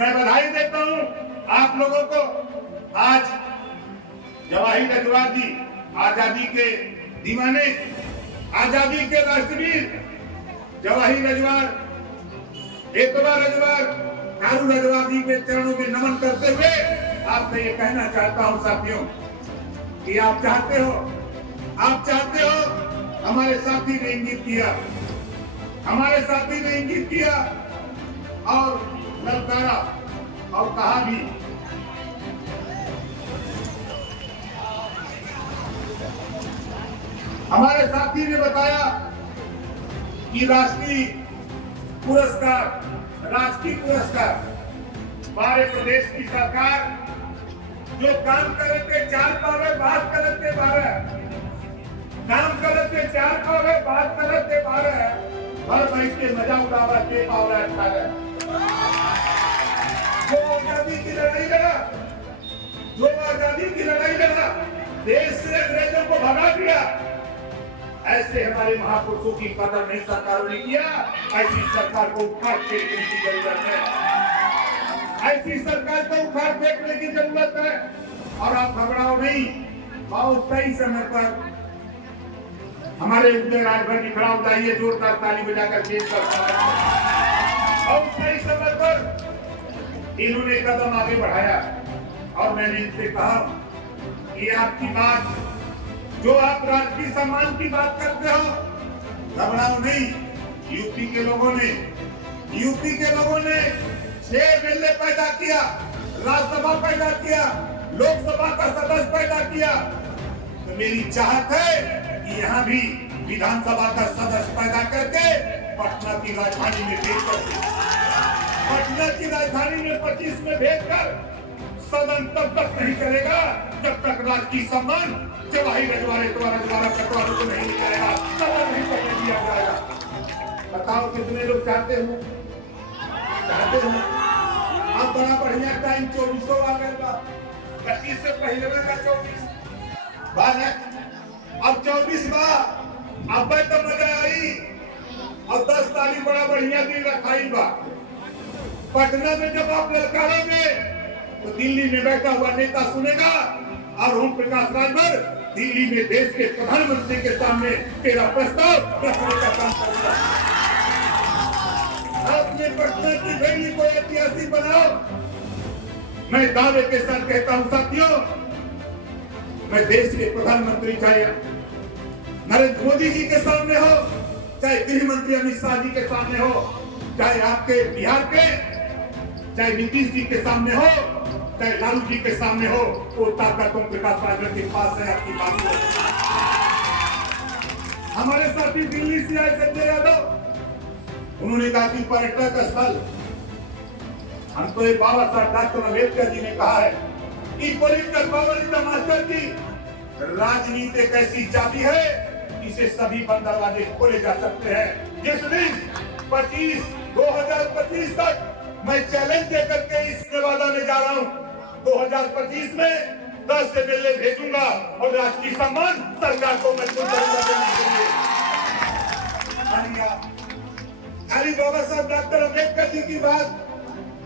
मैं बधाई देता हूं आप लोगों को। आज जवाहिर रजवार जी आजादी के दीवाने, आजादी के राष्ट्रवीर जवाहिर रजवार, एतबा रजवार, कारू रजवार जी के चरणों में नमन करते हुए आपसे ये कहना चाहता हूं साथियों कि आप चाहते हो हमारे साथी ने इंगित किया, हमारे साथी ने इंगित किया और ललकारा और कहा भी हमारे साथी ने बताया कि राष्ट्रीय पुरस्कार हमारे प्रदेश की सरकार जो काम करते 4 पावे बात करते 12 काम करते 4 पावे बात करते 12 घर बैठ के मजा उड़ावा के पावला 18 जो आजादी की लड़ाई लड़ा देश से अंग्रेजों को भगा दिया, ऐसे हमारे महापुरुषों की कदर नहीं सरकारों ने किया। ऐसी सरकार को उखाड़ फेंकने की जरूरत है, ऐसी सरकार को उखाड़ फेंकने की जरूरत है। और आप घबराओ नहीं, बहुत सही समय पर हमारे उदय राजभर की खड़ा उठाइए, जोरदार ताली बजाकर पेश करता है। और सही समय पर इन्होंने कदम आगे बढ़ाया और मैंने इनसे कहा कि आपकी बात, जो आप राष्ट्रीय सम्मान की बात करते हो, घबराओ नहीं। यूपी के लोगों ने 6 एमएलए पैदा किया, राज्यसभा पैदा किया, लोकसभा का सदस्य पैदा किया। तो मेरी चाहत है कि यहाँ भी विधानसभा का सदस्य पैदा करके पटना की राजधानी में भेजकर, पटना की राजधानी में 25 में भेजकर सदन तब तक नहीं चलेगा जब तक राष्ट्रीय सम्मान जवाहिर रजवार कटवालों को नहीं मिलेगा, सदन नहीं करने दिया जाएगा। बताओ कितने लोग चाहते हो? अब बड़ा बढ़िया टाइम 24 आ गया, 25 से पहले का 24 बाद है, अब 24 अब तो मजा आई। और 10 तारीख बड़ा बढ़िया दिन रखाई बा। पटना में जब आप ललकारोगे तो दिल्ली में बैठा हुआ नेता सुनेगा और ओम प्रकाश राजभर दिल्ली में देश के प्रधानमंत्री के सामने तेरा प्रस्ताव रखने का काम करेगा। अपने पटना की वैली को ऐतिहासिक बनाओ। मैं दावे के साथ कहता हूं साथियों, मैं देश के प्रधानमंत्री चाहे नरेंद्र मोदी जी के सामने हो, चाहे गृह मंत्री अमित शाह जी के सामने हो, चाहे आपके बिहार के, चाहे नीतीश जी के सामने हो, चाहे लालू जी के सामने हो, वो ताकत ओम प्रकाश राजभर के पास है। आपकी बात को हमारे साथी दिल्ली से आए संजय यादव, उन्होंने कहा कि पर्यटक स्थल, हमको एक बाबा साहब डॉक्टर अम्बेडकर जी ने कहा है कि political power is the master की। राजनीति एक ऐसी चाबी है, इसे सभी बंद दरवाजे खोले जा सकते हैं। जिस दिन 2025 तक मैं चैलेंज देकर के इस नेवादा में जा रहा हूं, 2025 में 10 एमएलए भेजूंगा और राष्ट्रीय सम्मान सरकार को मैं करूंगा देने के लिए। खाली बाबा साहब डॉक्टर अम्बेडकर जी की बात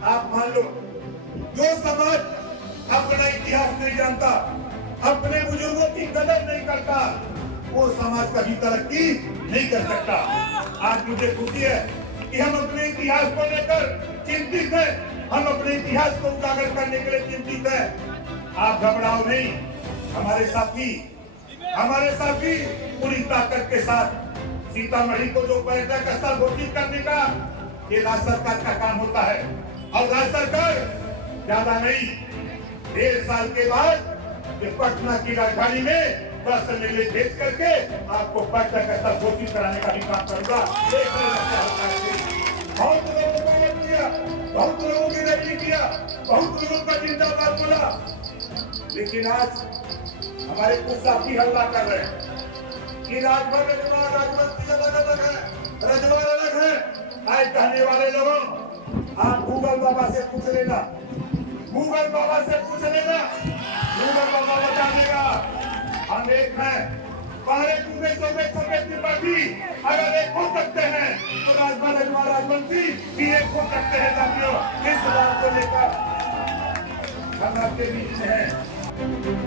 आप मान लो। जो समाज अपना इतिहास नहीं जानता, अपने बुजुर्गों की कदर नहीं करता, वो समाज कभी तरक्की नहीं कर सकता। आज मुझे खुशी है कि हम अपने इतिहास को लेकर चिंतित हैं, हम अपने इतिहास को उजागर करने के लिए चिंतित हैं। आप घबराओ नहीं, हमारे साथी पूरी ताकत के साथ सीतामढ़ी को जो पर्यटक स्थल घोषित करने का ये राज्य सरकार का काम होता है। और राज्य सरकार ज्यादा नहीं, 1.5 साल के बाद पटना की राजधानी में 10 एमएलए भेज करके आपको पर्यटक स्थल घोषित कराने का भी काम करूंगा। बहुत लोगों को मत किया, बहुत लोगों की रैली किया, बहुत लोगों का जिंदाबाद बोला, लेकिन आज हमारे कुछ साथी हल्ला कर रहे हैं कि राजभर राजवंशी अलग है, रजवार अलग है। आज कहने वाले लोगों, आप गूगल बाबा से पूछ लेना, गूगल बाबा बता देगा। हम एक हैं, बारह सूबे त्रिपाठी अगर एक हो सकते हैं तो राजवंशी भी एक हो सकते हैं। साथियों, इस बात को लेकर हम आपके बीच में हैं।